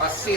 80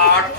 8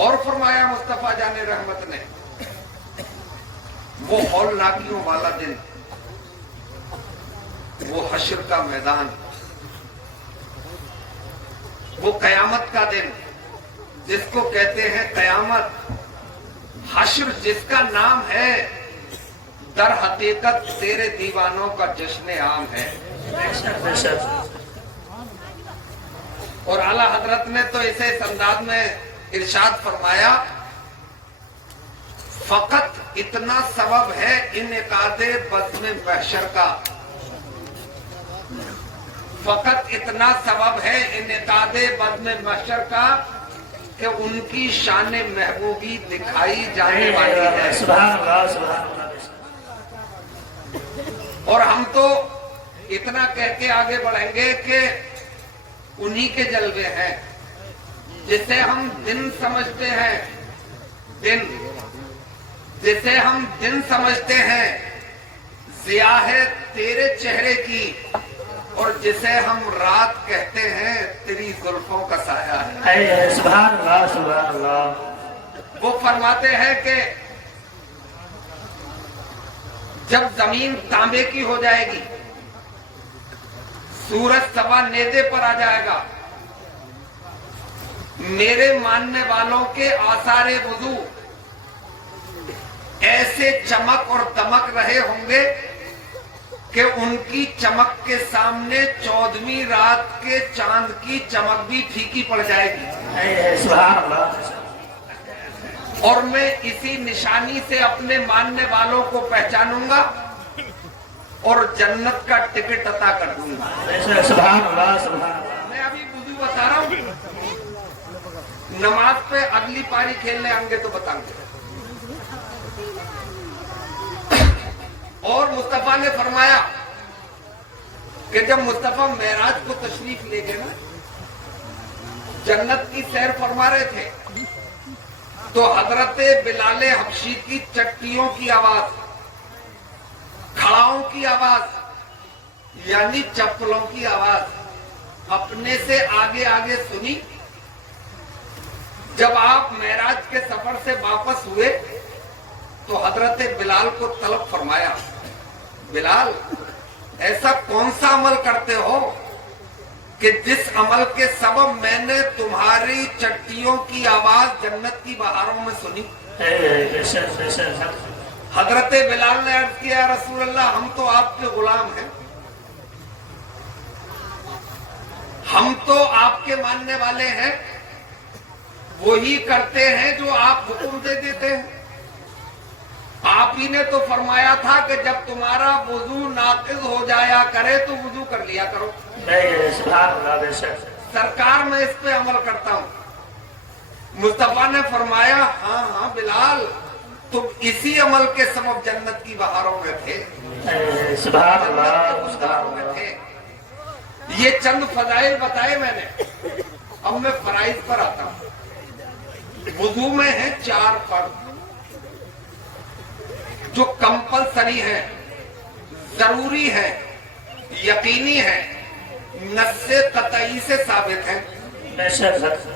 اور فرمایا مصطفیٰ جان رحمت نے، وہ ہولناکیوں والا دن، وہ حشر کا میدان، وہ قیامت کا دن جس کو کہتے ہیں قیامت، حشر جس کا نام ہے، در حقیقت تیرے دیوانوں کا جشن عام ہے۔ اور اعلیٰ حضرت نے تو اسے اس انداز میں ارشاد فرمایا، فقط اتنا سبب ہے انعقاد بزم محشر کا، فقط اتنا سبب ہے انعقاد بزم محشر کا کہ ان کی شان محبوبی دکھائی جانے والی ہے۔ سبحان اللہ سبحان اللہ۔ اور ہم تو اتنا کہہ کے آگے بڑھیں گے کہ انہی کے جلوے ہیں، جسے ہم دن سمجھتے ہیں، دن جسے ہم دن سمجھتے ہیں، ضیاء ہے تیرے چہرے کی، اور جسے ہم رات کہتے ہیں تیری زلفوں کا سایہ ہے۔ سبحان اللہ سبحان اللہ۔ وہ فرماتے ہیں کہ جب زمین تانبے کی ہو جائے گی، سورج سوا نیزے پر آ جائے گا، میرے ماننے والوں کے آثار وضو ایسے چمک اور دمک رہے ہوں گے کہ ان کی چمک کے سامنے 14ویں رات کے چاند کی چمک بھی پھیکی پڑ جائے گی۔ سبحان اللہ۔ اور میں اسی نشانی سے اپنے ماننے والوں کو پہچانوں گا اور جنت کا ٹکٹ عطا کر دوں گا۔ سبحان اللہ سبحان اللہ۔ میں ابھی وضو بتا رہا ہوں، نماز پہ اگلی پاری کھیلنے آئیں گے تو بتائیں گے۔ اور مصطفیٰ نے فرمایا کہ جب مصطفیٰ معراج کو تشریف لے گئے نا، جنت کی سیر فرما رہے تھے، تو حضرت بلال حبشی کی چٹیوں کی آواز، کھڑاؤں کی آواز، یعنی چپلوں کی آواز اپنے سے آگے آگے سنی۔ جب آپ معراج کے سفر سے واپس ہوئے تو حضرت بلال کو طلب فرمایا، بلال ایسا کون سا عمل کرتے ہو کہ جس عمل کے سبب میں نے تمہاری چٹیوں کی آواز جنت کی بہاروں میں سنی؟ حضرت بلال نے عرض کیا، رسول اللہ ہم تو آپ کے غلام ہیں، ہم تو آپ کے ماننے والے ہیں، وہی کرتے ہیں جو آپ حکم دے دیتے ہیں۔ آپ ہی نے تو فرمایا تھا کہ جب تمہارا وضو ناقض ہو جایا کرے تو وضو کر لیا کرو۔ سرکار میں اس پہ عمل کرتا ہوں۔ مصطفیٰ نے فرمایا، ہاں ہاں بلال، تم اسی عمل کے سبب جنت کی بہاروں میں تھے، سبحان اللہ گلزاروں میں تھے۔ یہ چند فضائل بتائے میں نے، اب میں فرائض پر آتا ہوں۔ وضو میں ہے 4 فرض جو کمپلسری ہے، ضروری ہے، یقینی ہے، نص قطعی سے ثابت ہے۔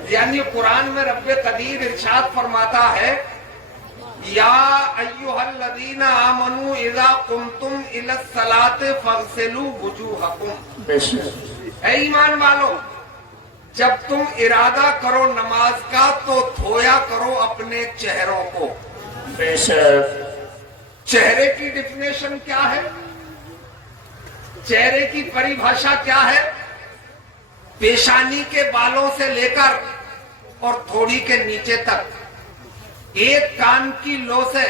یعنی قرآن میں رب قدیر ارشاد فرماتا ہے، یا ایھا الذین آمنوا اذا قمتم الی الصلاۃ فاغسلوا وجوہکم۔ اے ایمان والو، جب تم ارادہ کرو نماز کا تو دھویا کرو اپنے چہروں کو۔ چہرے کی ڈیفینیشن کیا ہے؟ چہرے کی پریبھاشا کیا ہے؟ پیشانی کے بالوں سے لے کر اور تھوڑی کے نیچے تک، ایک کان کی لو سے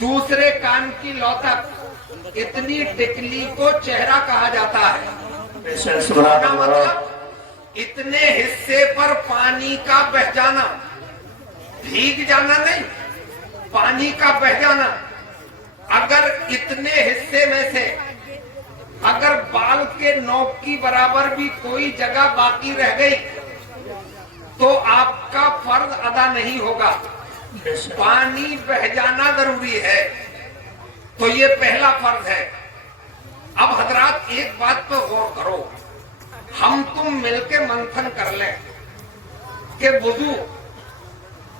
دوسرے کان کی لو تک، اتنی ٹکلی کو چہرہ کہا جاتا ہے۔ مطلب اتنے حصے پر پانی کا بہ جانا، بھیگ جانا نہیں، پانی کا بہ جانا۔ اگر اتنے حصے میں سے اگر بال کے نوک کی برابر بھی کوئی جگہ باقی رہ گئی تو آپ کا فرض ادا نہیں ہوگا۔ پانی بہ جانا ضروری ہے، تو یہ پہلا فرض ہے۔ اب حضرات ایک بات پہ غور کرو، ہم تم مل کے منتھن کر لیں کہ وضو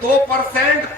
2%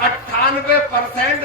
98%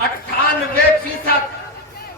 98%।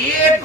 1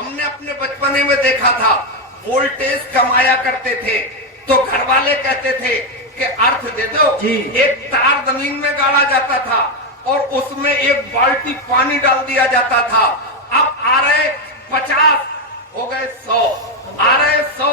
ہم نے اپنے بچپنے میں دیکھا تھا وولٹیج کمایا کرتے تھے تو گھر والے کہتے تھے کہ ارتھ دے دو، ایک تار زمین میں گاڑا جاتا تھا اور اس میں ایک بالٹی پانی ڈال دیا جاتا تھا. اب آ رہے 50 ہو گئے 100، آ رہے 100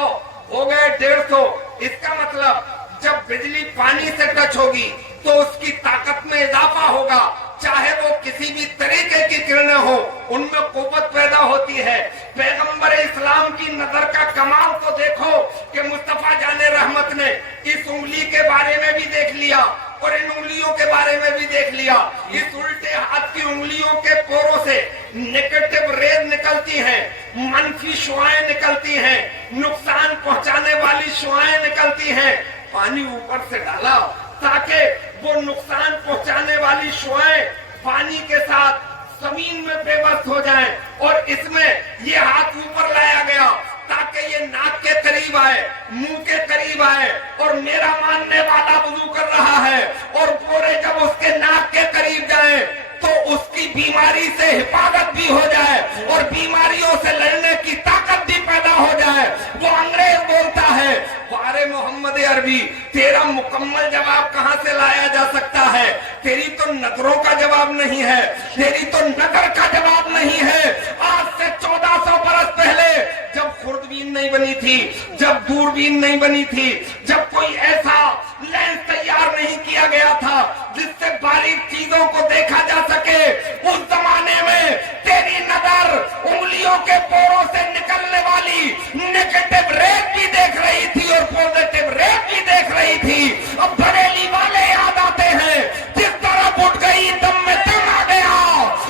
ہو گئے 150. اس کا مطلب جب بجلی پانی سے ٹچ ہوگی تو اس کی طاقت میں اضافہ ہوگا، چاہے وہ کسی بھی طریقے کی کرنیں ہو ان میں قوت پیدا ہوتی ہے. پیغمبر اسلام کی نظر کا کمال تو دیکھو کہ مصطفیٰ جان رحمت نے اس انگلی کے بارے میں بھی دیکھ لیا اور ان انگلیوں کے بارے میں بھی دیکھ لیا. اس الٹے ہاتھ کی انگلیوں کے پوروں سے نیگیٹو ریز نکلتی ہیں، منفی شعائیں نکلتی ہیں، نقصان پہنچانے والی شعائیں نکلتی ہیں. پانی اوپر سے ڈالا تاکہ وہ نقصان پہنچانے والی شعائیں پانی کے ساتھ زمین میں بے بس ہو جائیں، اور اس میں یہ ہاتھ اوپر لایا گیا تاکہ یہ ناک کے قریب آئے، منہ کے قریب آئے، اور میرا ماننے والا وضو کر رہا ہے اور پورے جب اس کے ناک کے قریب جائیں تو اس کی بیماری سے حفاظت بھی ہو جائے اور بیماریوں سے لڑنے کی طاقت بھی پیدا ہو جائے. وہ انگریز بولتا ہے وارے محمد عربی تیرا مکمل جواب کہاں سے لایا جا سکتا ہے؟ تیری تو نظروں کا جواب نہیں ہے، تیری تو نظر کا جواب نہیں ہے. آج سے 1400 برس پہلے جب خوردبین نہیں بنی تھی، جب دوربین نہیں بنی تھی، جب کوئی ایسا لینس تیار نہیں کیا گیا تھا جس سے باریک چیزوں کو دیکھا جا سکے، اس زمانے میں تیری نظر انگلیوں کے پوروں سے نکلنے والی نیگیٹو ریز بھی دیکھ رہی تھی اور پوزیٹو ریز بھی دیکھ رہی تھی. اب بریلی والے یاد آتے ہیں جس طرح اٹھ گئی دم میں دم آ گیا،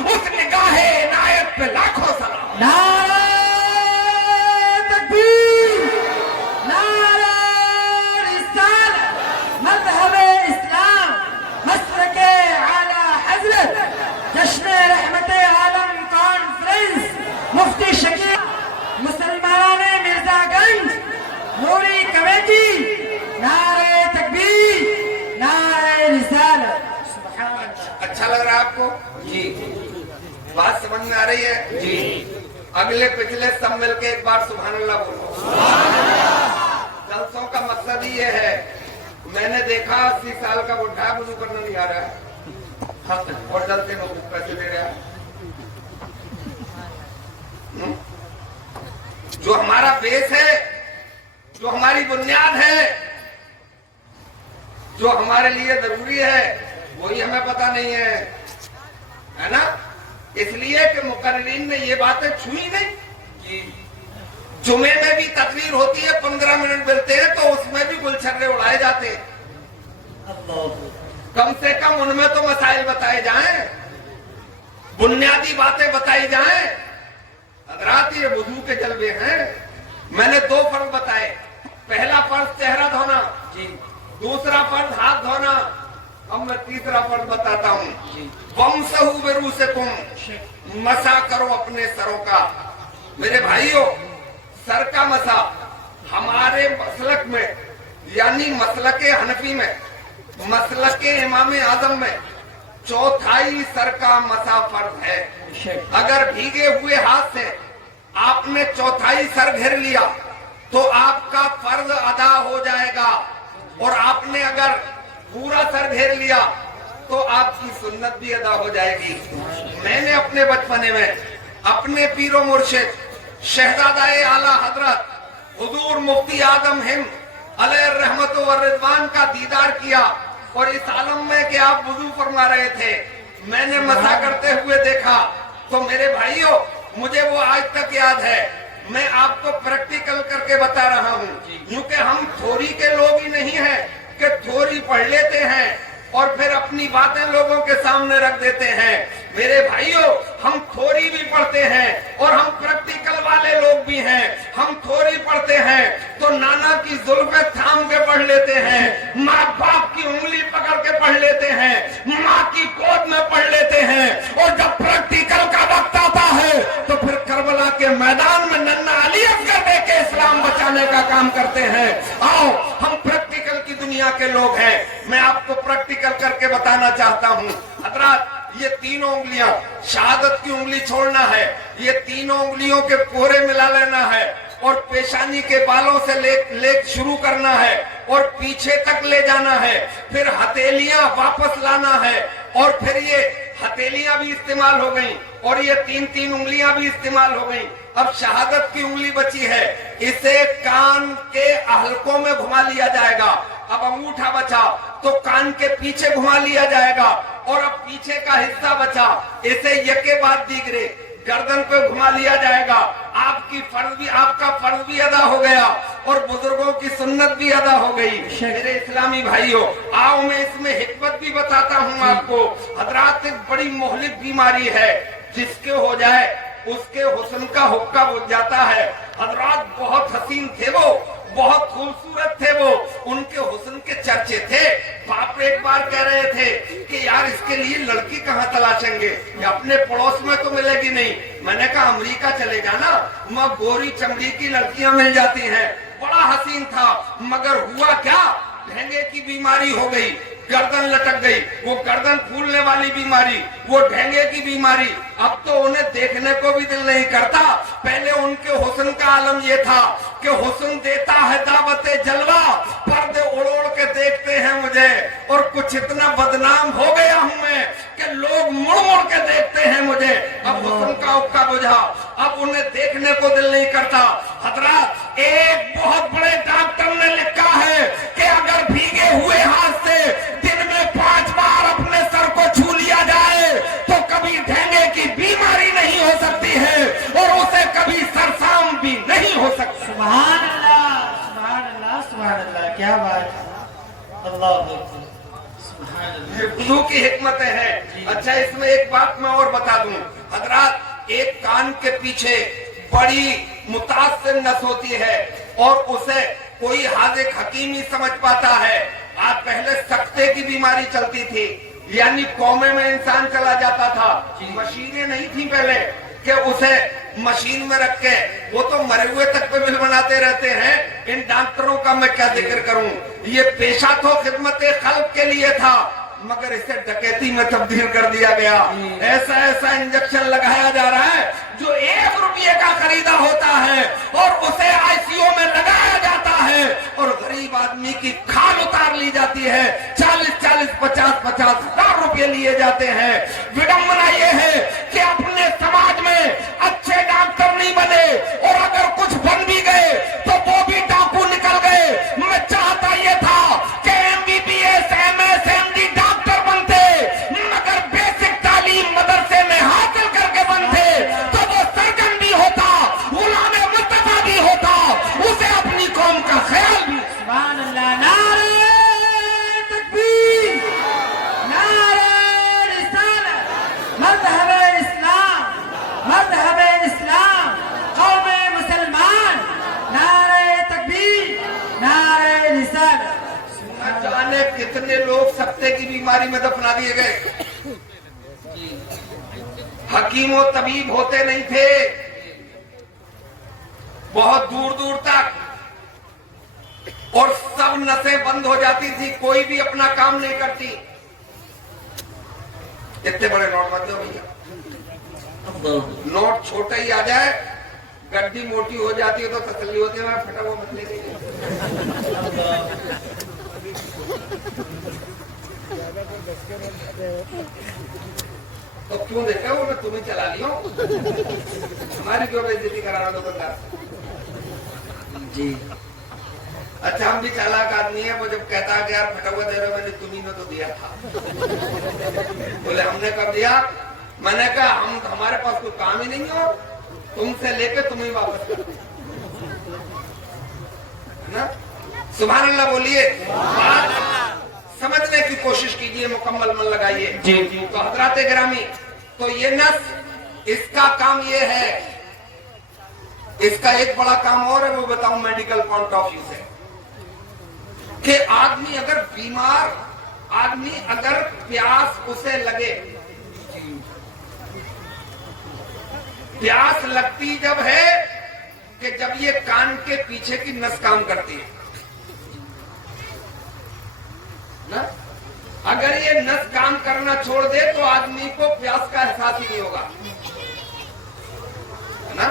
اس نگاہ عنایت پہ لاکھوں سلام. نعرہ تکبیر، نعرہ رسالت، مذہب اسلام، مسلک اعلی حضرت، جشن رحمت عالم کانفرنس، مفتی شکیل، مسلمان مرزا گنج، نوری کمیٹی. نعرہ تکبیر، نعرہ رسالت. سبحان اللہ. اچھا لگ رہا ہے آپ کو؟ جی. بات سمجھ میں آ رہی ہے؟ جی. اگلے پچھلے سب مل کے ایک بار سبحان اللہ بولو. جلسوں کا مقصد ہی یہ ہے. میں نے دیکھا 80 سال کا بڈھا وضو کرنا نہیں آ رہا ہے اور جلسے میں پیسے دے رہا ہے. جو ہمارا بیس ہے، جو ہماری بنیاد ہے، جو ہمارے لیے ضروری ہے، وہی ہمیں پتہ نہیں ہے نا. اس لیے کہ مقررین نے یہ باتیں چھوئی نہیں. جمعے میں بھی تقریر ہوتی ہے، 15 منٹ ملتے ہیں تو اس میں بھی گلچھرے اڑائے جاتے ہیں. کم سے کم ان میں تو مسائل بتائے جائیں، بنیادی باتیں بتائی جائیں. حضرات یہ وضو کے جلوے ہیں. میں نے 2 فرض بتائے. پہلا فرض چہرہ دھونا، دوسرا فرض ہاتھ دھونا. اب میں تیسرا فرض بتاتا ہوں. وَامْسَحُوا بِرُؤُوسِكُمْ، مسح کرو اپنے سروں کا. میرے بھائیوں، سر کا مسح ہمارے مسلک میں یعنی مسلک حنفی میں، مسلک امام اعظم میں 1/4 سر کا مسح فرض ہے. اگر بھیگے ہوئے ہاتھ سے آپ نے 1/4 سر گھیر لیا تو آپ کا فرض ادا ہو جائے گا، اور آپ نے اگر پورا سر گھیر لیا تو آپ کی سنت بھی ادا ہو جائے گی. میں نے اپنے بچپنے میں اپنے پیر و مرشد شہزادہ اعلی حضرت حضور مفتی اعظم ہند علیہ الرحمت والرضوان کا دیدار کیا، اور اس عالم میں کہ آپ وضو فرما رہے تھے میں نے مسح کرتے ہوئے دیکھا. تو میرے بھائیوں، مجھے وہ آج تک یاد ہے. میں آپ کو پریکٹیکل کر کے بتا رہا ہوں، کیونکہ ہم تھوری کے لوگ ہی نہیں ہیں کہ تھوری پڑھ لیتے ہیں اور پھر اپنی باتیں لوگوں کے سامنے رکھ دیتے ہیں. میرے بھائیوں، ہم تھوری بھی پڑھتے ہیں اور ہم پریکٹیکل والے لوگ بھی ہیں. ہم تھوری پڑھتے ہیں تو نانا کی زلفیں تھام کے پڑھ لیتے ہیں، ماں باپ کی انگلی پکڑ کے پڑھ لیتے ہیں، ماں کی گود میں پڑھ لیتے ہیں، اور جب پریکٹیکل کا وقت آتا ہے تو پھر کربلا کے میدان میں ننھا علی اصغر دے کے اسلام بچانے کا کام کرتے ہیں. آؤ، ہم پریکٹیکل کی دنیا کے لوگ ہیں. میں آپ کو پریکٹیکل کر کے بتانا چاہتا ہوں. حضرات، یہ تینوں انگلیاں شہادت کی انگلی چھوڑنا ہے, یہ تینوں انگلیوں کے کوہرے ملا لینا ہے اور پیشانی کے بالوں سے لے شروع کرنا ہے اور پیچھے تک لے جانا ہے, پھر ہتھیلیاں واپس لانا ہے اور پھر یہ ہتھیلیاں بھی استعمال ہو گئیں اور یہ تین انگلیاں بھی استعمال ہو گئیں. اب شہادت کی انگلی بچی ہے, اسے کان کے حلقوں میں گھما لیا جائے گا. اب انگوٹھا بچا تو کان کے پیچھے گھما لیا جائے گا اور اب پیچھے کا حصہ بچا, اسے یکے بعد دیگرے گردن پہ گھما لیا جائے گا. آپ کا فرض بھی ادا ہو گیا اور بزرگوں کی سنت بھی ادا ہو گئی. میرے اسلامی بھائیوں, آؤ میں اس میں حکمت بھی بتاتا ہوں آپ کو. حضرات, ایک بڑی مہلک بیماری ہے, جس کے ہو جائے اس کے حسن کا حقہ بجھ جاتا ہے. حضرات, بہت حسین تھے وہ, بہت خوبصورت تھے وہ, ان کے حسن کے چرچے تھے. باپ ایک بار کہہ رہے تھے کہ یار اس کے لیے لڑکی کہاں تلاشیں گے, یہ اپنے پڑوس میں تو ملے گی نہیں. میں نے کہا امریکہ چلے جانا, وہاں گوری چمڑی کی لڑکیاں مل جاتی ہیں. بڑا حسین تھا, مگر ہوا کیا, ڈھینگے کی بیماری ہو گئی, گردن لٹک گئی. وہ گردن پھولنے والی بیماری, وہ ڈھینگے کی بیماری. اب تو انہیں دیکھنے کو بھی دل نہیں کرتا. پہلے ان کے حسن کا عالم یہ تھا کہ حسن دیتا ہے دعوت جلوہ, پردے اڑ اڑ کے دیکھتے ہیں مجھے, اور کچھ اتنا بدنام ہو گیا ہوں میں کہ لوگ مڑ مڑ کے دیکھتے ہیں مجھے. اب حسن کا حقہ بجھا, اب انہیں دیکھنے کو دل نہیں کرتا. حضرات, ایک بہت بڑے ڈاکٹر نے لکھا ہے کہ اگر بھیگے ہوئے ہاتھ سے دن میں 5 بار اپنے سر کو چھو لیا جائے تو کبھی ڈھینگے کی بیماری نہیں ہو سکتی ہے اور اسے کبھی سرسام بھی نہیں ہو سکتا. سبحان اللہ, سبحان اللہ, سبحان اللہ, کیا بات ہے. اللہ اکبر, سبحان اللہ. وضو کی حکمتیں ہیں. اچھا, اس میں ایک بات میں اور بتا دوں. حضرات, ایک کان کے پیچھے بڑی متاثر نس ہوتی ہے اور اسے کوئی حاذق حکیم ہی سمجھ پاتا ہے. آج پہلے سکتے کی بیماری چلتی تھی, یعنی کومے میں انسان چلا جاتا تھا. مشینیں نہیں تھی پہلے کہ اسے مشین میں رکھ کے, وہ تو مرے ہوئے تک پہ بل بناتے رہتے ہیں. ان ڈاکٹروں کا میں کیا ذکر کروں. یہ پیشہ تو خدمت خلق کے لیے تھا, مگر اسے ڈکیتی میں تبدیل کر دیا گیا. ایسا انجیکشن لگایا جا رہا ہے جو 1 روپے کا خریدا ہوتا ہے اور اسے ICU میں لگایا جاتا ہے اور غریب آدمی کی کھال اتار لی جاتی ہے. 40 50 ہزار روپے لیے جاتے ہیں. وڈمبنا یہ ہے کہ اپنے سماج میں اچھے ڈاکٹر نہیں بنے, اور اگر کچھ بن بھی گئے تو وہ بھی ڈاکو نکل گئے. میں چاہتا یہ تھا کہ MBBS MS MD ڈاکٹر بنتے, مگر بیسک تعلیم مدرسے میں حاصل کر کے بنتے تو وہ سرجن بھی ہوتا, غلام مصطفیٰ بھی ہوتا, اسے اپنی قوم کا خیال بھی. سبحان اللہ. نعرہ تکبیر, نعرہ رسالت, مذہب اسلام, مذہب اسلام, قوم مسلمان, نعرہ تکبیر, نعرہ رسالت. نہ جانے کتنے لوگ سکتے کی بیماری میں دفنا دیے گئے. حکیم و طبیب ہوتے نہیں تھے بہت دور دور تک, اور سب نسیں بند ہو جاتی تھی, کوئی بھی اپنا کام نہیں کرتی. اتنے بڑے نوٹ مت دو بھیا, نوٹ چھوٹا ہی آ جائے, گڈی موٹی ہو جاتی ہے تو تسلی ہوتی ہے, پھٹا ہوا مت لے گئی. تو کیوں دیکھا وہ میں تمہیں چلا لیا ہوں, ہماری کیوں بےعزتی کرانا دکاندار جی. اچھا, ہم بھی چالاک آدمی ہیں. وہ جب کہتا ہے کہ یار پھٹا ہوا دے رہے, میں نے تمہیں نے تو دیا تھا. بولے ہم نے کب دیا؟ میں نے کہا ہمارے پاس کوئی کام ہی نہیں ہو, تم سے لے کے تمہیں واپس کر. سبحان اللہ بولیے. سمجھنے کی کوشش کیجئے, مکمل من لگائیے. تو حضرات گرامی, تو یہ نس, اس کا کام یہ ہے. اس کا ایک بڑا کام اور ہے, وہ بتاؤں میڈیکل پوائنٹ آف ویو سے, کہ آدمی اگر بیمار, آدمی اگر پیاس اسے لگے, پیاس لگتی جب ہے کہ جب یہ کان کے پیچھے کی نس کام کرتی ہے نا, اگر یہ نس کام کرنا چھوڑ دے تو آدمی کو پیاس کا احساس ہی نہیں ہوگا، ہے نا؟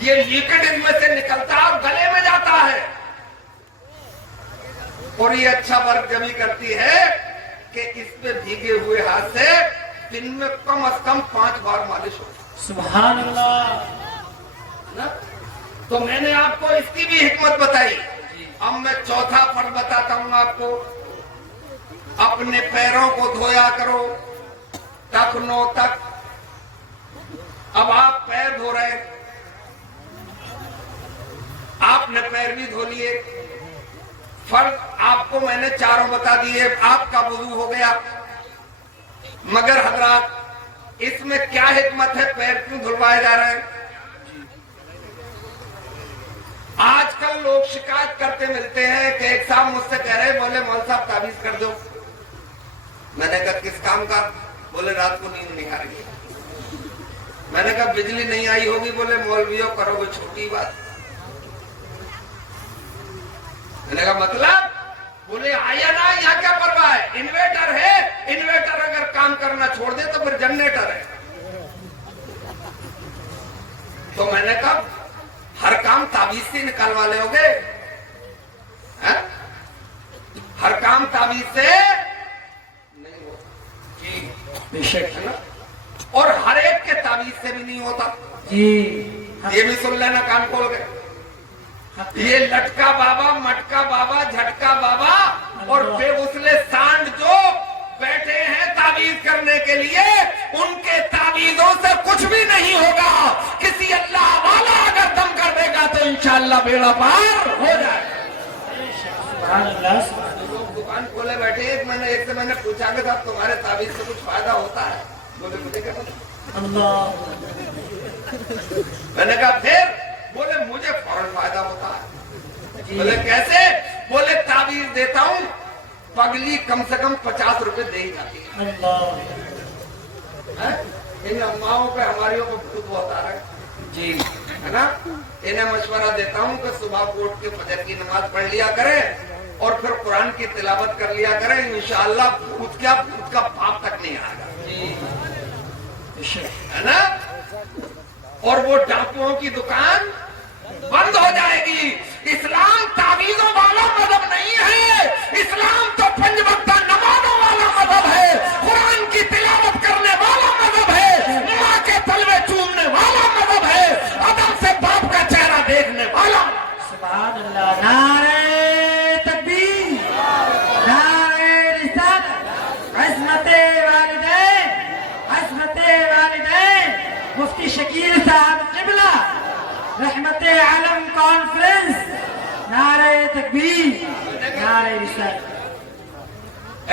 یہ لیکڈ ان میں سے نکلتا اور گلے میں جاتا ہے، اور یہ اچھا ورک جمی کرتی ہے کہ اس پہ بھیگے ہوئے ہاتھ سے دن میں کم از کم 5 بار مالش ہو۔ سبحان اللہ۔ نا؟ تو میں نے آپ کو اس کی بھی حکمت بتائی۔ اب میں چوتھا فرض بتاتا ہوں آپ کو، اپنے پیروں کو دھویا کرو ٹخنوں تک۔ اب آپ پیر دھو رہے، آپ نے پیر بھی دھو لیے، فرض آپ کو میں نے چاروں بتا دیے، آپ کا وضو ہو گیا۔ مگر حضرات اس میں کیا حکمت ہے، پیر کیوں دھلوائے جا رہے ہیں؟ آج کل لوگ شکایت کرتے ملتے ہیں کہ ایک صاحب مجھ سے کہہ رہے، بولے مول صاحب تعویذ کر دو۔ میں نے کہا کس کام کا؟ بولے رات کو نیند نہیں آ رہی ہے۔ میں نے کہا بجلی نہیں آئی ہوگی؟ بولے مولویوں کرو گے چھوٹی بات۔ میں نے کہا مطلب؟ بولے آیا نا، یہاں کیا پرواہ ہے، انویٹر ہے، انویٹر اگر کام کرنا چھوڑ دے تو پھر جنریٹر ہے۔ تو میں نے کہا ہر کام تعویذ سے نکالوا لے ہوگے؟ ہر کام تعویذ سے نہیں ہوتا جی، بے شک ہے نا؟ اور ہر ایک کے تعویذ سے بھی نہیں ہوتا جی۔ یہ بھی سن لینا کان کھول کے۔ یہ لٹکا بابا، مٹکا بابا، جھٹکا بابا اور بے غسلے سانڈ جو بیٹھے ہیں تعویذ کرنے کے لیے، ان کے تعویذوں سے کچھ بھی نہیں ہوگا۔ کسی اللہ والا اگر دم کر دے گا تو انشاءاللہ بیڑا پار ہو جائے۔ سبحان اللہ۔ لوگ دکان کھولے بیٹھے، ایک سے میں نے پوچھا کہ صاحب تمہارے تعویذ سے کچھ فائدہ ہوتا ہے؟ بولے مجھے کیا پتا۔ اللہ۔ میں نے کہا پھر؟ بولے مجھے فوراً فائدہ ہوتا ہے۔ بولے کیسے؟ بولے تعویذ دیتا ہوں، پگلی کم سے کم 50 روپے دے ہی جاتی ہے۔ اللہ۔ ان اماؤں پہ ہماریوں کو بھوت بہت آ رہا ہے جی، ہے نا؟ انہیں مشورہ دیتا ہوں کہ صبح کو اٹھ کے فجر کی نماز پڑھ لیا کریں اور پھر قرآن کی تلاوت کر لیا کریں، انشاءاللہ بھوت کا بھاپ تک نہیں آئے گا، ہے نا؟ اور وہ ڈاکوؤں کی دکان بند ہو جائے گی۔ اسلام تعویذوں والا مذہب نہیں ہے، اسلام تو 5 وقتہ نمازوں والا مذہب ہے، قرآن کی تلاوت کرنے والا مذہب ہے، ماں کے تلوے چومنے والا مذہب ہے، ادب سے باپ کا چہرہ دیکھنے والا۔ سبحان اللہ۔ نعرہ تکبیر، نعرہ رسالت، عصمت والدین، عصمت والدین، مفتی شکیل صاحب قبلہ، رحمت عالم کانفرنس، نعرہ تکبیر، نعرہ رسالت۔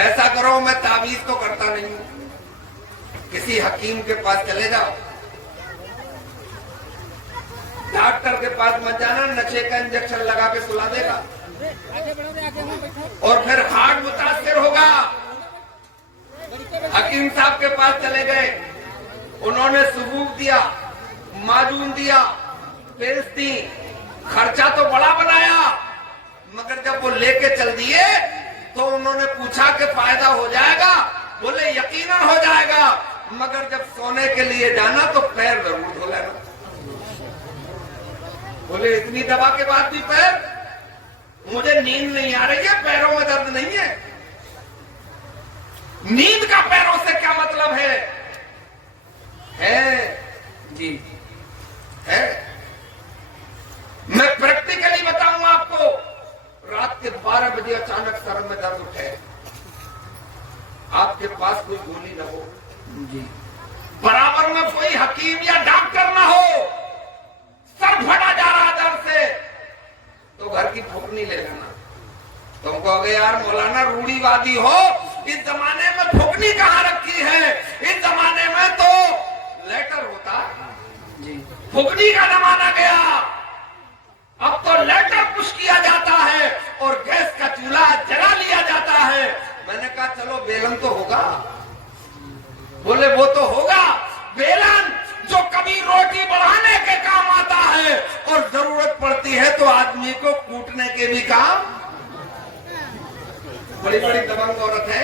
ایسا کرو، میں تعویذ تو کرتا نہیں ہوں، کسی حکیم کے پاس چلے جاؤ، ڈاکٹر کے پاس مت جانا، نشے کا انجیکشن لگا کے سلا دے گا اور پھر ہارٹ متاثر ہوگا۔ حکیم صاحب کے پاس چلے گئے، انہوں نے ثبوت دیا، معجون دیا، پیلس دی، خرچہ تو بڑا بنایا، مگر جب وہ لے کے چل دیے تو انہوں نے پوچھا کہ فائدہ ہو جائے گا؟ بولے یقیناً ہو جائے گا، مگر جب سونے کے لیے جانا تو پیر ضرور دھو لینا۔ بولے اتنی دوا کے بعد بھی پیر؟ مجھے نیند نہیں آ رہی ہے، پیروں میں درد نہیں ہے۔ نیند کا پیروں سے کیا مطلب ہے جی؟ ہے، میں پریکٹیکلی بتاؤں آپ کو، رات کے 12 بجے اچانک سر میں درد اٹھے، آپ کے پاس کوئی گولی نہ ہو جی، برابر میں کوئی حکیم یا ڈاکٹر نہ ہو، سر پھٹا جا رہا درد سے، تو گھر کی پھونکنی لے لینا۔ تم کہو گے یار مولانا روڑی وادی ہو، اس زمانے میں پھونکنی کہاں رکھی ہے؟ اس زمانے میں تو لیٹر ہوتا جی، پھونکنی کا زمانہ گیا، اب تو لیٹر پش کیا جاتا ہے اور گیس کا چولہا جلا لیا جاتا ہے۔ میں نے کہا چلو بیلن تو ہوگا؟ بولے وہ تو ہوگا، بیلن جو کبھی روٹی بڑھانے کے کام آتا ہے اور ضرورت پڑتی ہے تو آدمی کو کوٹنے کے بھی کام۔ بڑی بڑی دبنگ عورت ہے،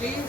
3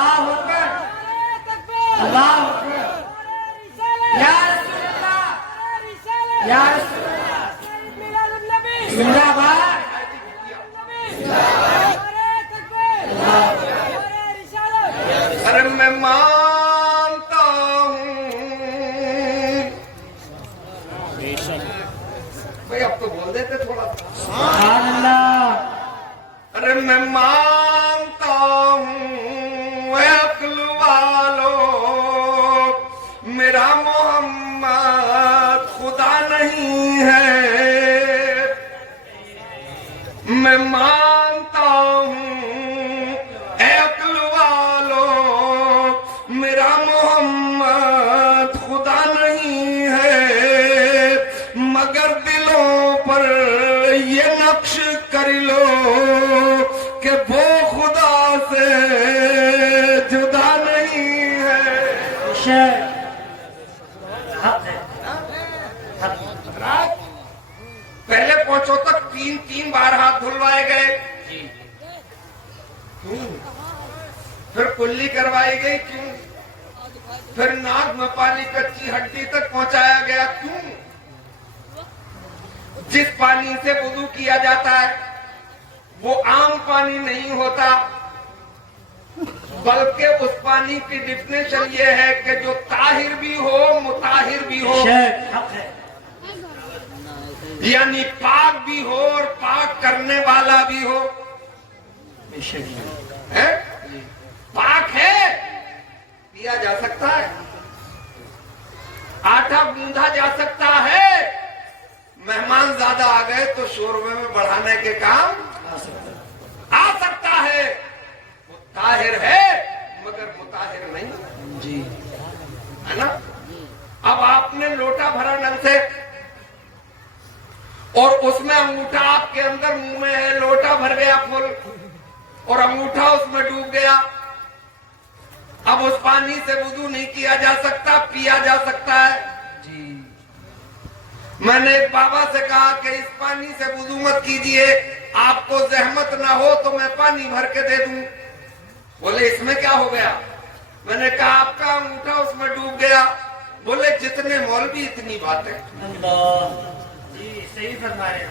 اللہ اکبر اللہ اکبر یا رسول اللہ یا رسول اللہ زندہ باد ارے میں مانتا ہوں بھائی اب تو بول دیتے تھوڑا سبحان اللہ ارے میں مانتا ہوں اے عقل والو میرا محمد خدا نہیں ہے میں مانتا ہوں اے عقل والو میرا محمد خدا نہیں ہے مگر دلوں پر یہ نقش کر لو کہ وہ خدا سے جدا نہیں ہے شیر حق ہے پہلے پہنچو تک تین بار ہاتھ دھلوائے گئے پھر کلی کروائی گئی کیوں پھر ناک میں پانی کچی ہڈی تک پہنچایا گیا کیوں جس پانی سے وضو کیا جاتا ہے وہ عام پانی نہیں ہوتا بلکہ اس پانی کی ڈیفینیشن یہ ہے کہ جو طاہر بھی ہو مطہر بھی ہو شیر حق ہے یعنی پاک بھی ہو اور پاک کرنے والا بھی ہو بے شک ہے؟ پاک ہے پیا جا سکتا ہے آٹا گوندھا جا سکتا ہے مہمان زیادہ آ گئے تو شوربے میں بڑھانے کے کام آ سکتا ہے وہ طاہر ہے مگر مطہر نہیں جی ہے نا اب آپ نے لوٹا بھرا نل سے اور اس میں انگوٹھا آپ کے اندر منہ میں ہے لوٹا بھر گیا فل اور انگوٹھا اس میں ڈوب گیا اب اس پانی سے وضو نہیں کیا جا سکتا پیا جا سکتا ہے جی میں نے ایک بابا سے کہا کہ اس پانی سے وضو مت کیجئے آپ کو زحمت نہ ہو تو میں پانی بھر کے دے دوں بولے اس میں کیا ہو گیا میں نے کہا آپ کا انگوٹھا اس میں ڈوب گیا بولے جتنے مولوی اتنی باتیں اللہ جی صحیح فرما رہے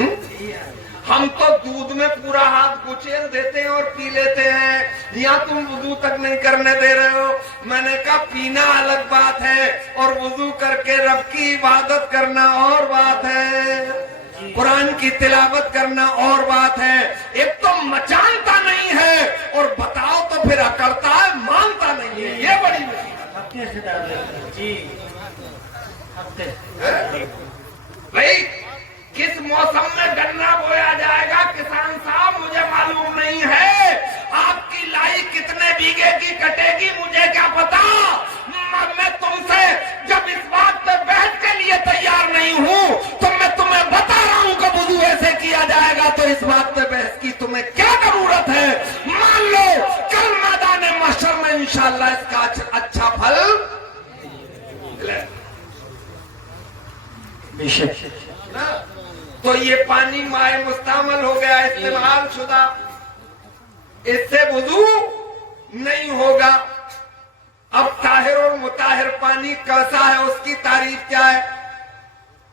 ہیں ہم تو دودھ میں پورا ہاتھ کچیل دیتے ہیں اور پی لیتے ہیں یا تم وضو تک نہیں کرنے دے رہے ہو میں نے کہا پینا الگ بات ہے اور وضو کر کے رب کی عبادت کرنا اور بات ہے قرآن کی تلاوت کرنا اور بات ہے ایک تو مچانتا نہیں ہے اور بتاؤ تو پھر اکڑتا ہے مانتا نہیں ہے یہ بڑی مصیبت ہفتے سے ڈال دیتے جی ہفتے بھائی کس موسم میں گنا بویا جائے گا کسان صاحب مجھے معلوم نہیں ہے آپ کی لائی کتنے بیگھے کی کٹے گی مجھے کیا پتا میں تم سے جب اس بات پہ بیٹھ کے لیے تیار نہیں ہوں تو میں تمہیں بتا رہا ہوں کہ وضو ایسے کیا جائے گا تو اس بات پہ بحث کی تمہیں کیا ضرورت ہے مان لو کل میدان محشر میں انشاءاللہ اس کا اچھا پھل بے شک تو یہ پانی مائع مستعمل ہو گیا استعمال شدہ اس سے وضو نہیں ہوگا اب طاہر اور مطہر پانی کیسا ہے اس کی تعریف کیا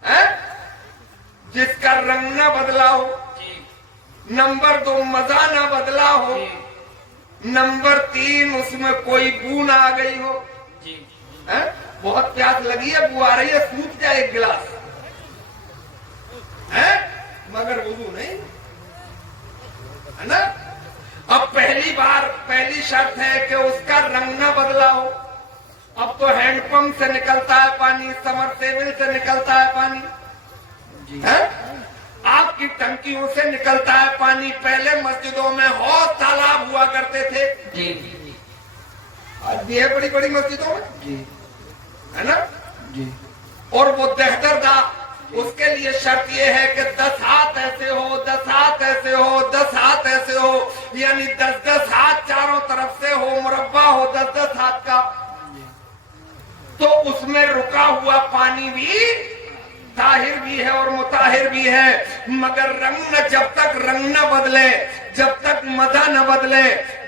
ہے جس کا رنگ نہ بدلا ہو نمبر 2 مزہ نہ بدلا ہو نمبر 3 اس میں کوئی بو نہ آ گئی ہو بہت پیاس لگی ہے بو آ رہی ہے سوکھ جائے ایک گلاس مگر وضو نہیں ہے نا اب پہلی شرط ہے کہ اس کا رنگ نہ بدلا ہو اب تو ہینڈ پمپ سے نکلتا ہے پانی سمر سیول سے نکلتا ہے پانی آپ کی ٹنکیوں سے نکلتا ہے پانی پہلے مسجدوں میں حوض تالاب ہوا کرتے تھے آج بھی ہے بڑی بڑی مسجدوں میں ہے نا اور وہ دہدردہ اس کے لیے شرط یہ ہے کہ 10 ہاتھ ایسے ہو 10 ہاتھ ایسے ہو 10 ہاتھ ایسے ہو یعنی 10 ہاتھ چاروں طرف سے ہو مربع ہو 10 ہاتھ کا تو اس میں رکا ہوا پانی بھی طاہر بھی ہے اور مطہر بھی ہے مگر رنگ نہ جب تک رنگ نہ بدلے جب تک مزہ نہ بدلے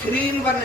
3 in 1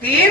3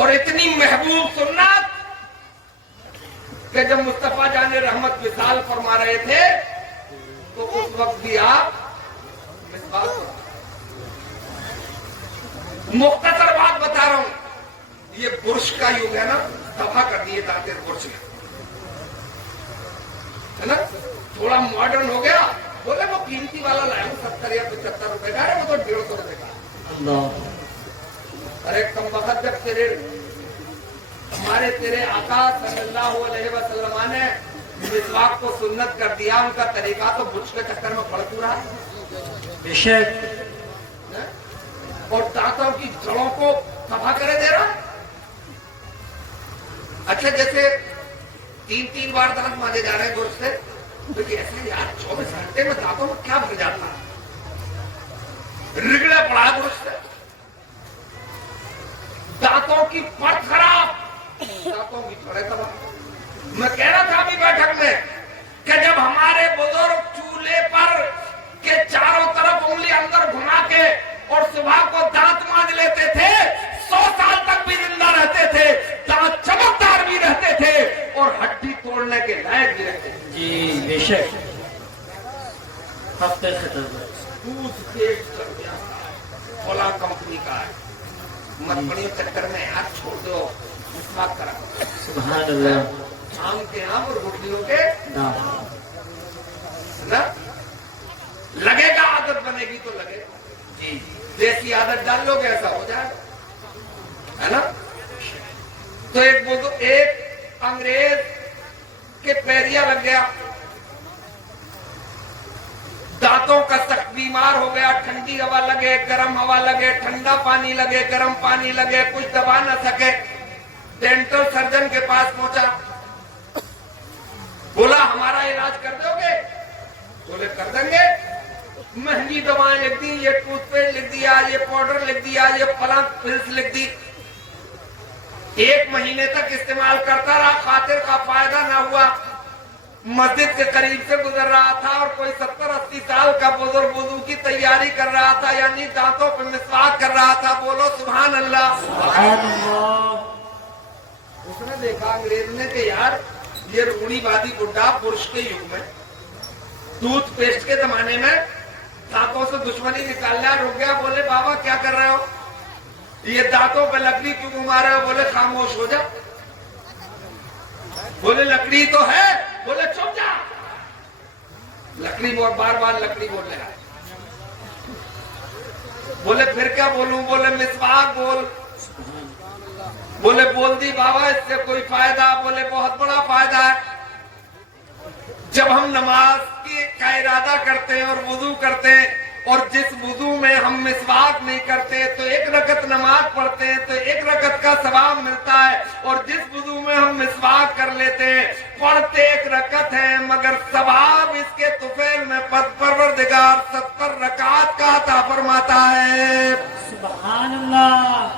اور اتنی محبوب سنت کہ جب مصطفیٰ جان رحمت وصال فرما رہے تھے تو اس وقت بھی آپ مسواک فرما۔ مختصر بات بتا رہا ہوں، یہ برش کا یوگ ہے نا، دفع کر دیے دانتیں برش ہے نا، تھوڑا ماڈرن ہو گیا، بولے وہ قیمتی والا لایا ہوں 70 یا 75 روپے کا ہے، وہ تو 150 روپے کا۔ ارے کم وقت جب تیرے آقا صلی اللہ علیہ وسلم نے مسواک کو سنت کر دیا، ان کا طریقہ تو برش کے چکر میں پڑ رہا ہے بے شک، اور دانتوں کی جڑوں کو صفا کرے دے رہا ہے۔ اچھا جیسے 3 بار دانت مانجے جا رہے ہیں برش سے، تو ایسے یار 24 گھنٹے میں دانتوں میں کیا بھر جاتا ہے، رگڑا پڑا ہے برش سے، دانتوں کی پرت خراب، دانتوں کی جڑیں تباہ۔ میں کہہ رہا تھا ابھی بیٹھک میں کہ جب ہمارے بزرگ چولہے پر کے چاروں طرف انگلی اندر گھما کے اور صبح کو دانت مانج لیتے تھے، 100 سال تک بھی زندہ رہتے تھے، دانت چمکدار بھی رہتے تھے اور ہڈی توڑنے کے لائق بھی رہتے تھے۔ جی بے شک، ہفتے ختم ٹوتھ پیسٹ کر دیا، فلاں کمپنی کا ہے، مت پڑیو چکر میں ہاتھ چھوڑ دو، مسواک کرا، سبحان اللہ، آم کے آم اور گٹلیوں کے نام، نا لگے گا، عادت بنے گی تو لگے گا، جی دیسی عادت ڈال لو گے ایسا ہو جائے گا، ہے نا۔ تو ایک انگریز کے پیریا لگ گیا، دانتوں کا سخت بیمار ہو گیا، ٹھنڈی ہوا لگے، گرم ہوا لگے، ٹھنڈا پانی لگے، گرم پانی لگے، کچھ دبا نہ سکے، ڈینٹل سرجن کے پاس پہنچا، بولا ہمارا علاج کر دو گے؟ بولے کر دیں گے، مہنگی دوائیں لکھ دی، یہ ٹوتھ پیسٹ لکھ دیا، یہ پاؤڈر لکھ دیا، یہ فلاں پلس لکھ دی، 1 مہینے تک استعمال کرتا رہا، خاطر کا فائدہ نہ ہوا، مسجد کے قریب سے گزر رہا تھا اور کوئی 70-80 سال کا بزرگ وضو کی تیاری کر رہا تھا، یعنی دانتوں پہ مسواک کر رہا تھا، بولو سبحان اللہ۔ سبحان اللہ، اس نے دیکھا انگریز نے کہ یار یہ روڑی وادی بڈھا برش کے یگ میں، ٹوتھ پیسٹ کے زمانے میں دانتوں سے دشمنی نکالنا، رک گیا، بولے بابا کیا کر رہے ہو، یہ دانتوں پہ لکڑی کیوں گھما رہے ہو؟ بولے خاموش ہو جا، بولے لکڑی تو ہے، بولے چپ جا، لکڑی بار بار لکڑی بول رہا ہے، بولے پھر کیا بولوں؟ بولے مسواک بول، بولے بول دی بابا، اس سے کوئی فائدہ؟ بولے بہت بڑا فائدہ ہے، جب ہم نماز کا ارادہ کرتے ہیں اور وضو کرتے ہیں اور جس وضو میں ہم مسواک نہیں کرتے تو 1 رکعت نماز پڑھتے ہیں تو 1 رکعت کا ثواب ملتا ہے، اور جس وضو میں ہم مسواک کر لیتے ہیں پڑھتے 1 رکعت ہے مگر ثواب اس کے طفیل میں پروردگار 70 رکعت کا عطا فرماتا ہے۔ سبحان اللہ،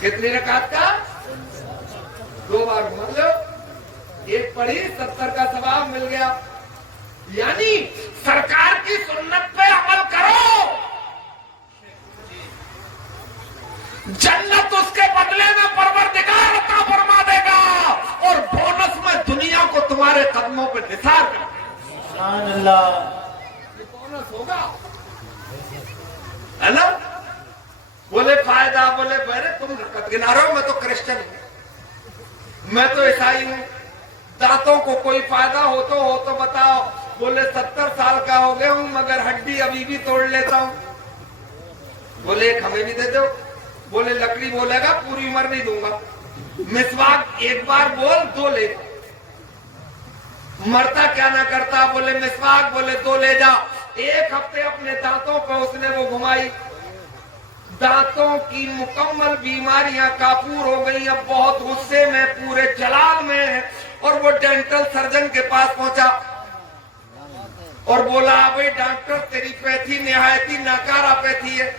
کتنی رکعت کا؟ 2 بار مان لو، 1 پڑھی 70 کا ثواب مل گیا، یعنی سرکار کی سنت پہ عمل کرو، جنت اس کے بدلے میں پروردگار عطا فرما دے گا، اور بونس میں دنیا کو تمہارے قدموں پہ نثار کر دے گا۔ سبحان اللہ، یہ بونس ہوگا، ہے نا؟ بولے فائدہ؟ بولے بھائی تم رکعت گنا رہے ہو، میں تو کرسچن ہوں، میں تو عیسائی ہوں، دانتوں کو کوئی فائدہ ہو تو بتاؤ؟ بولے 70 سال کا ہو گیا ہوں مگر ہڈی ابھی بھی توڑ لیتا ہوں، بولے 1 ہمیں بھی دے دو، بولے لکڑی بولے گا پوری عمر نہیں دوں گا، مسواک 1 بار بول 2 لے جا، مرتا کیا نہ کرتا؟ بولے مسواک، بولے 2 لے جا، 1 ہفتے اپنے دانتوں پہ اس نے وہ گھمائی، دانتوں کی مکمل بیماریاں کافور ہو گئی، اب بہت غصے میں پورے جلال میں ہے، اور وہ ڈینٹل سرجن کے پاس پہنچا اور بولا بھائی ڈاکٹر تیری پیتھی نہایتی ناکارہ پیتھی ہے،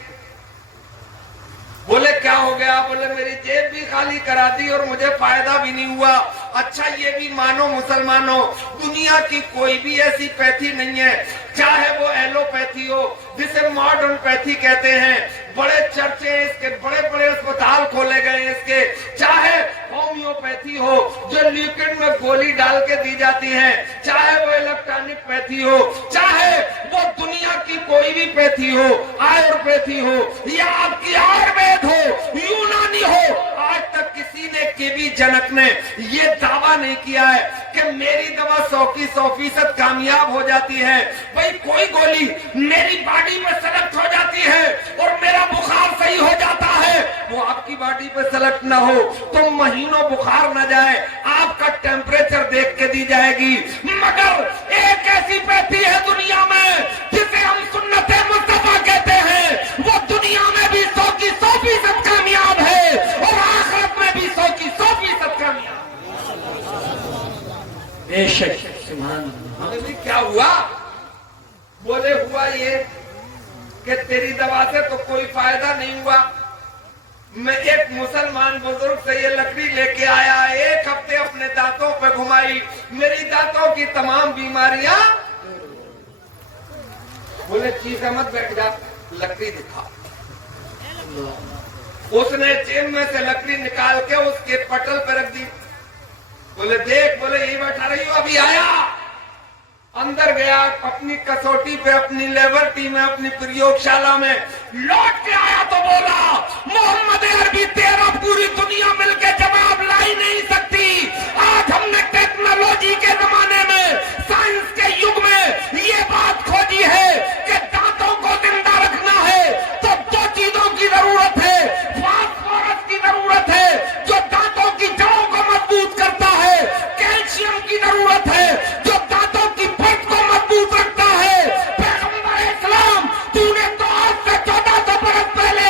بولے کیا ہو گیا؟ بولے میری جیب بھی خالی کرا دی اور مجھے فائدہ بھی نہیں ہوا۔ اچھا یہ بھی مانو مسلمانوں، دنیا کی کوئی بھی ایسی پیتھی نہیں ہے، چاہے وہ ایلوپیتھی ہو جسے ماڈرن پیتھی کہتے ہیں، بڑے چرچے، اس کے بڑے بڑے اسپتال کھولے گئے، اس کے چاہے ہومیوپیتھی ہو جو لیکوڈ میں گولی ڈال کے دی جاتی ہے، چاہے وہ الیکٹرانک پیتھی ہو، چاہے وہ دنیا کی کوئی بھی پیتھی ہو، آیورویدھی ہو یا آپ کی آیوروید ہو، یونانی ہو، آج تک کسی نے کیبی جنک نے یہ دعویٰ نہیں کیا ہے کہ میری دوا 100% کامیاب ہو جاتی ہے۔ بھئی کوئی گولی میری باڈی میں سلیکٹ ہو جاتی ہے اور میرا بخار صحیح ہو جاتا ہے، وہ آپ کی باڈی پہ سلیکٹ نہ ہو تو مہینوں بخار نہ جائے، آپ کا ٹیمپریچر دیکھ کے دی جائے گی۔ مگر ایک ایسی پیتھی ہے دنیا میں جسے ہم سنت مصطفیٰ کہتے ہیں، وہ دنیا میں بھی 100% کامیاب ہے اور آخرت میں بھی 100% کامیاب۔ بے شک، سبحان اللہ۔ کیا ہوا؟ بولے ہوا یہ کہ تیری دوا سے تو کوئی فائدہ نہیں ہوا۔ میں ایک مسلمان بزرگ سے یہ لکڑی لے کے آیا، ایک ہفتے اپنے دانتوں پہ گھمائی، میری دانتوں کی تمام بیماریاں۔ بولے چیز احمد بیٹھ جا، لکڑی دکھا۔ اس نے جیب میں سے لکڑی نکال کے اس کے پٹل پہ رکھ دی۔ بولے دیکھ، بولے یہی بیٹھا رہی ہو، ابھی آیا۔ اندر گیا، اپنی کسوٹی پہ، اپنی لیبرٹی میں، اپنی پریوگ شالہ میں لوٹ کے آیا تو بولا محمد عربی تیرا پوری دنیا مل کے جواب لا ہی نہیں سکتی۔ آج ہم نے ٹیکنالوجی کے زمانے میں، سائنس کے یگ میں یہ بات کھوجی ہے کہ دانتوں کو زندہ رکھنا ہے تو دو چیزوں کی ضرورت ہے، فاسفورس کی ضرورت ہے جو دانتوں کی جڑوں کو مضبوط کرتا ہے، کیلشیم کی ضرورت ہے جو دانتوں کی پرت کو مضبوط رکھتا ہے۔ پیغمبر اسلام، تو نے تو آج سے 1400 برس پہلے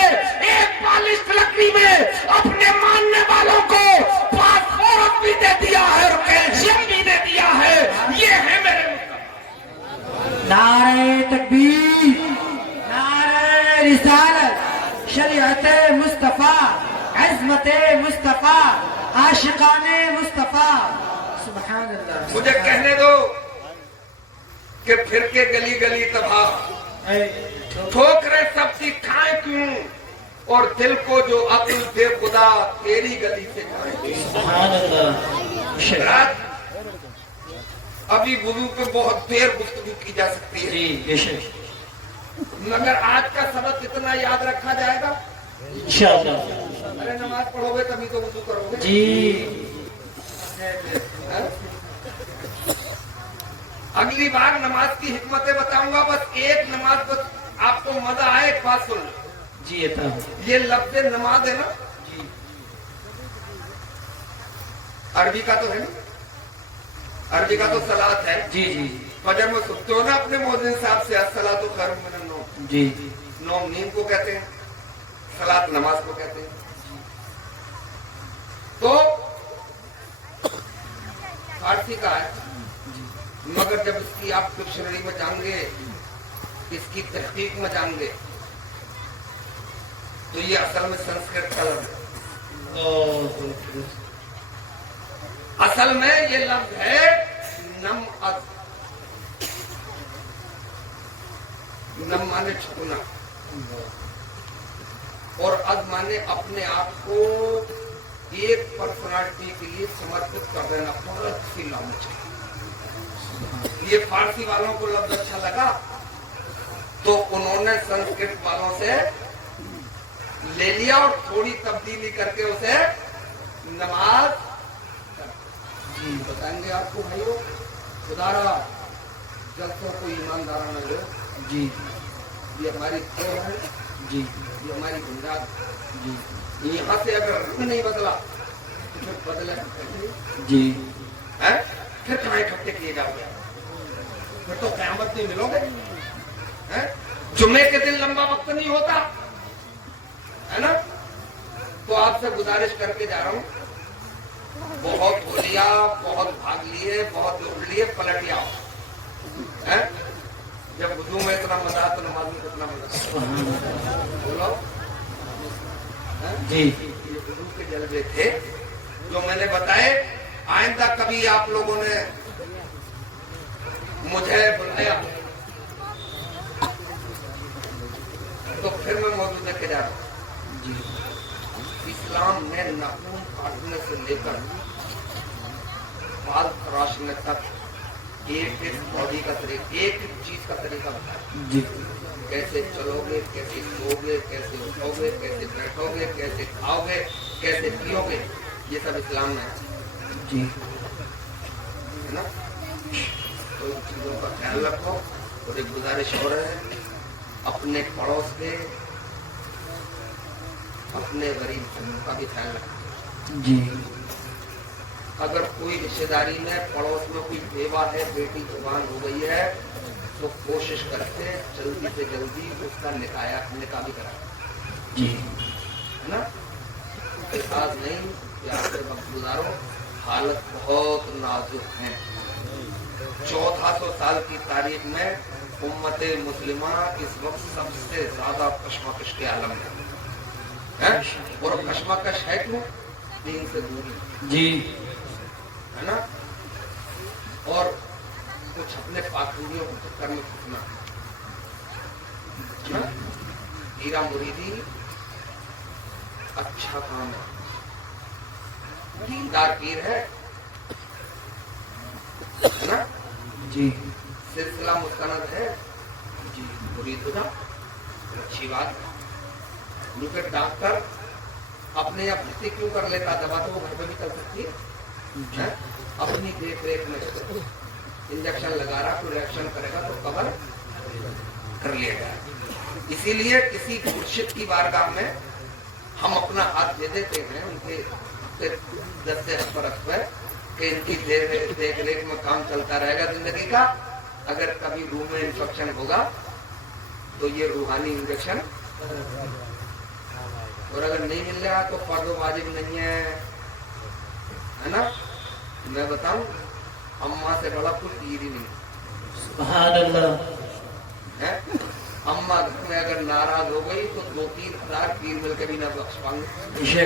ایک پالش لکڑی میں اپنے ماننے والوں کو فاسفورس بھی دے دیا ہے اور کیلشیم بھی دے دیا ہے۔ یہ ہے میرے مصطفیٰ۔ نعرہ تکبیر، نعرہ رسالت، شریعت مصطفیٰ، عظمت مصطفیٰ، عاشقان مصطفیٰ، سبحان اللہ۔ مجھے کہنے دو کہ پھر کے گلی گلی تباہ، ٹھوکریں سب کی کھائیں کیوں، اور دل کو جو عقل دے خدا تیری گلی سے کھائیں کیوں۔ سبحان اللہ۔ رات ابھی وضو پہ بہت دیر گفتگو کی جا سکتی ہے، جی بے شک، مگر آج کا سبق اتنا یاد رکھا جائے گا۔ انشاءاللہ۔ ارے نماز پڑھو گے تبھی تو وضو کرو گے۔ جی اگلی بار نماز کی حکمتیں بتاؤں گا، بس ایک نماز بس آپ کو مزہ آئے، ایک بات سن لو۔ جی عطا۔ یہ لفظ نماز ہے نا، جی عربی کا تو ہے نا، عربی کا تو صلاۃ ہے۔ جی جی فجر میں سنتے ہو نا اپنے مؤذن صاحب سے، الصلاۃ خیر من النوم۔ جی نوم نیند کو کہتے ہیں، صلاۃ نماز کو کہتے ہیں۔ تو فارسی کا ہے، مگر جب اس کی آپ ڈکشنری میں جائیں گے، اس کی تحقیق میں جائیں گے، تو یہ اصل میں سنسکرت کا لفظ ہے۔ اصل میں یہ لفظ ہے نم از، نم مانے چھپنا اور از مانے اپنے آپ کو ایک پرسنالٹی کے لیے سمرپت کر دینا، بہت سی لفظ ہے۔ یہ فارسی والوں کو لفظ اچھا لگا تو انہوں نے سنسکرت والوں سے لے لیا اور تھوڑی تبدیلی کر کے اسے نماز۔ جی بتائیں گے آپ کو بھائیو، خدا را جلسوں کو ایماندارانہ لو۔ جی یہ ہماری کھو ہے، جی یہ ہماری بنیاد۔ جی یہاں سے اگر رنگ نہیں بدلا تو پھر بدلے جی پھر کہاں اکٹھے کیے جاؤ گے؟ پھر تو قیامت نہیں ملو گے۔ جمعے کے دن لمبا وقت نہیں ہوتا ہے نا، تو آپ سے گزارش کر کے جا رہا ہوں، بہت ہو لیا، بہت بھاگ لیے، بہت دوڑ لیے، پلٹ جاؤ۔ جب وضو میں اتنا مزہ تو نماز میں کتنا مزہ بولو۔ جی یہ وضو کے جلوے تھے جو میں نے بتائے۔ آئندہ کبھی آپ لوگوں نے مجھے بلایا تو پھر میں موضوع دے کے جا رہا ہوں. اسلام میں ناخن کاٹنے سے لے کر بال تراشنے تک ایک ایک باڈی کا طریقہ، ایک ایک چیز کا طریقہ بتایا. جی کیسے چلو گے، کیسے سو گے، کیسے اٹھو گے، کیسے بیٹھو گے، کیسے کھاؤ گے، کیسے پیو گے، یہ سب اسلام میں ہے. جی ہے نا؟ تو ان چیزوں کا خیال رکھو. اور ایک گزارش ہو رہا ہے، اپنے پڑوس کے، اپنے غریب کا بھی خیال رکھو. جی اگر کوئی رشتے داری میں پڑوس میں کوئی بیوہ ہے، بیٹی جوان ہو گئی ہے، تو کوشش کرتے جلدی سے جلدی اس کا نکاح بھی کرائے. جی ہے نا؟ احساس نہیں پیار سے وقت گزارو. حالت بہت نازک ہے. 1400 سال کی تاریخ میں امت مسلمہ اس وقت سب سے زیادہ کشمکش کے عالم میں ہے. اور کشمکش ہے کیوں؟ دین سے دوری. جی ہے نا؟ اور کچھ اپنے پاکیزگیوں کے چکر میں پھنسنا. ہیرا مریدی اچھا کام ہے، دیندار پیر ہے نا؟ جی سلسلہ مستند ہے، جی مرید ہو جا، اچھی بات ہے. کیونکہ ڈاکٹر اپنے یا بھرتی کیوں کر لیتا؟ دوا تو وہ گھر پہ بھی کر سکتی ہے. اپنی دیکھ ریکھ میں انجیکشن لگا رہا، کوئی ریئیکشن کرے گا تو کور کر لیا جائے. اسی لیے کسی مرشد کی بارگاہ میں ہم اپنا ہاتھ دے دیتے ہیں، ان کے دستے برس پہ، کہ ان کی دیکھ ریکھ میں کام چلتا رہے گا زندگی کا. اگر کبھی روح میں انفیکشن ہوگا تو یہ روحانی انجیکشن، اور اگر نہیں مل رہا تو فرض و واجب نہیں ہے نا؟ میں بتاؤں، اماں سے بڑا کچھ پیر ہی نہیں سبحان اللہ. ہے. اماں گھر میں اگر ناراض ہو گئی تو 2-3 ہزار پیر مل کے بھی نہ بخش پائیں گے.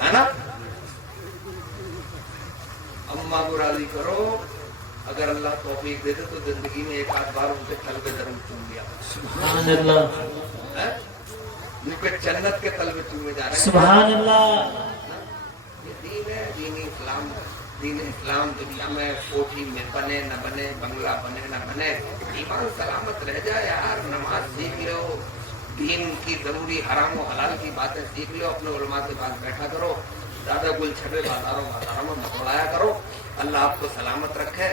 ہے نا؟ اماں کو راضی کرو. اگر اللہ توفیق دے دے تو زندگی میں ایک آدھ بار ان کے طلب درم چوم لیا. سبحان اللہ. ان کے جنت کے طلب چومے جا رہے ہیں. سبحان اللہ. یہ دین ہے، دین اسلام. دین اسلام دنیا میں کوٹھی میں بنے نہ بنے، بنگلہ بنے نہ بنے، ایمان سلامت رہ جائے یار. نماز سیکھ لو، دین کی ضروری حرام و حلال کی باتیں سیکھ لو، اپنے علماء کے پاس بیٹھا کرو. زیادہ گل چھپے بازاروں میں مت اڑایا کرو. اللہ آپ کو سلامت رکھے،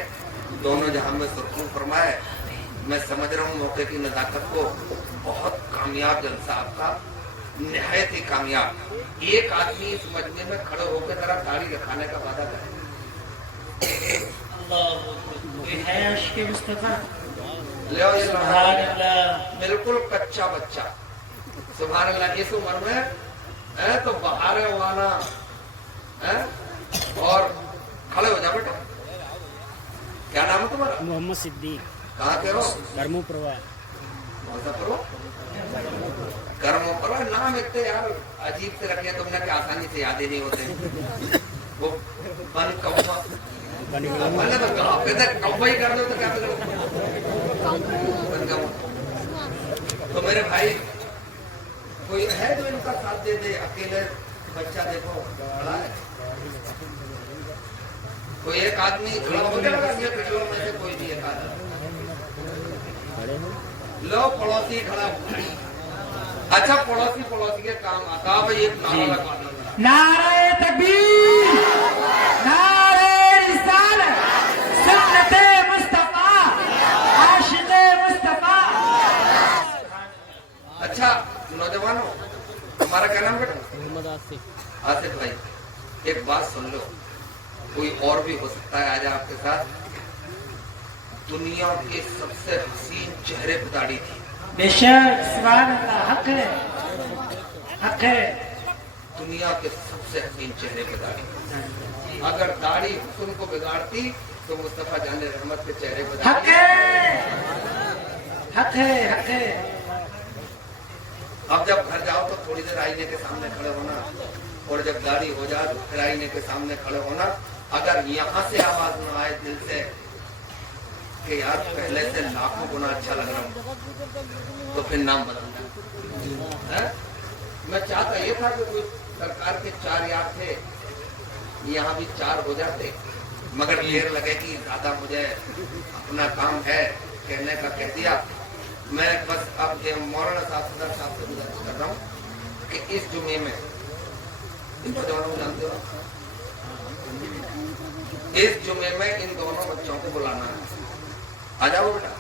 دونوں جہاں میں سرخرو فرمائے. میں سمجھ رہا ہوں موقع کی نزاکت کو. بہت کامیاب جلسہ آپ کا، نہایت ہی کامیاب. ایک آدمی اس مجمع میں کھڑے ہو کے ذرا داڑھی رکھانے کا وعدہ کرے. اللہ کوئی ہے عشق مصطفیٰ؟ لو یہ سبحان اللہ. بالکل کچا بچہ. سبحان اللہ. اس عمر میں تو بہارے وانا اور کھڑے ہو جا بیٹا. کیا نام ہے تمہارا؟ محمد صدیق. کہاں کے ہو؟ گرمو پروا. گرموں پر نام اتنے یار عجیب سے رکھے تم نے کہ آسانی سے یاد ہی نہیں ہوتے. وہ بن کوا میں تو گاؤں پہ کوا ہی کر دو تو کیا کرو. بن کوا. تو میرے بھائی کوئی ہے جو ان کا ساتھ دے دے؟ اکیلے بچہ دیکھو بڑا ہے. کوئی ایک آدمی کھڑا ہو جائے گا یہ پچھلوں میں سے کوئی بھی ایک آدمی. لو پڑوسی کھڑا ہو. اچھا پڑوسی کے کام آتا. بھائی ایک نعرہ لگا دو. نعرہ تکبیر، نعرہ رسالت، سنت مصطفیٰ، عاشق مصطفیٰ. اچھا نوجوانوں، ہمارا کیا نام بیٹا؟ محمد آصف. آصف بھائی ایک بات سن لو. کوئی اور بھی ہو سکتا ہے آج آپ کے ساتھ. دنیا کے سب سے حسین چہرے پہ داڑھی تھی. بے شک. سبحان اللہ. حق ہے، حق ہے. دنیا کے سب سے حسین چہرے پہ داڑھی. اگر داڑھی حسن کو بگاڑتی تو مصطفیٰ جان رحمت کے چہرے پہ حق داڑھی. ہے، حق ہے، حق ہے. اب جب گھر جاؤ تو تھوڑی دیر آئینے کے سامنے کھڑے ہونا، اور جب داڑھی ہو جائے تو پھر آئینے کے سامنے کھڑے ہونا. اگر یہاں سے آواز نہ آئے دل سے کہ یار پہلے سے لاکھوں گنا اچھا لگ رہا ہوں، تو پھر نام بدلنا ہے۔ میں چاہتا یہ تھا کہ کوئی سرکار کے 4 یار تھے، یہاں بھی 4 ہو جاتے، مگر دیر لگے گی زیادہ، مجھے اپنا کام ہے کہنے کا کہہ دیا۔ میں بس اب یہ مولانا صاحب صدر صاحب سے گزارش کر رہا ہوں کہ اس جمعے میں ان نوجوانوں کو جانتے ہو، اس جمعے میں ان دونوں بچوں کو بلانا ہے، آ جاؤ بیٹا۔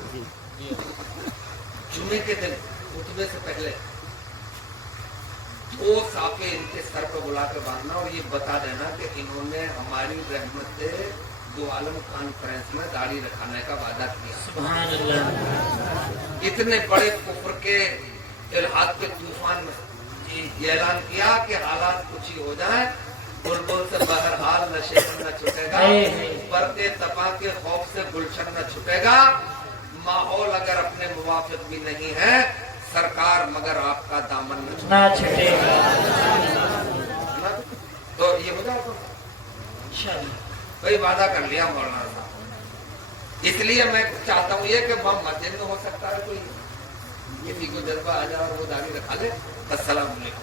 جمعے کے دن خطبے سے پہلے وہ صافے ان کے سر پہ بلا کے باندھنا اور یہ بتا دینا کہ انہوں نے ہماری رحمت سے دو عالم کانفرنس میں داڑھی رکھانے کا وعدہ کیا۔ سبحان اللہ۔ اتنے بڑے کفر کے الحاد کے طوفان میں یہ اعلان کیا کہ حالات کچھ ہی ہو جائیں، بلبل سے بہرحال نشے نہ چھٹے گا، پردے تپا کے خوف سے گلشن نہ چھٹے گا، ماحول اگر اپنے موافق بھی نہیں ہے سرکار مگر آپ کا دامن نہ چھٹے گا۔ تو یہ ہو جائے تو بھائی وعدہ کر لیا مولانا صاحب۔ اس لیے میں چاہتا ہوں یہ کہ وہاں مسجد میں ہو سکتا ہے کوئی کسی کو جذبہ آ جائے اور وہ داڑھی رکھا لے۔ السلام علیکم۔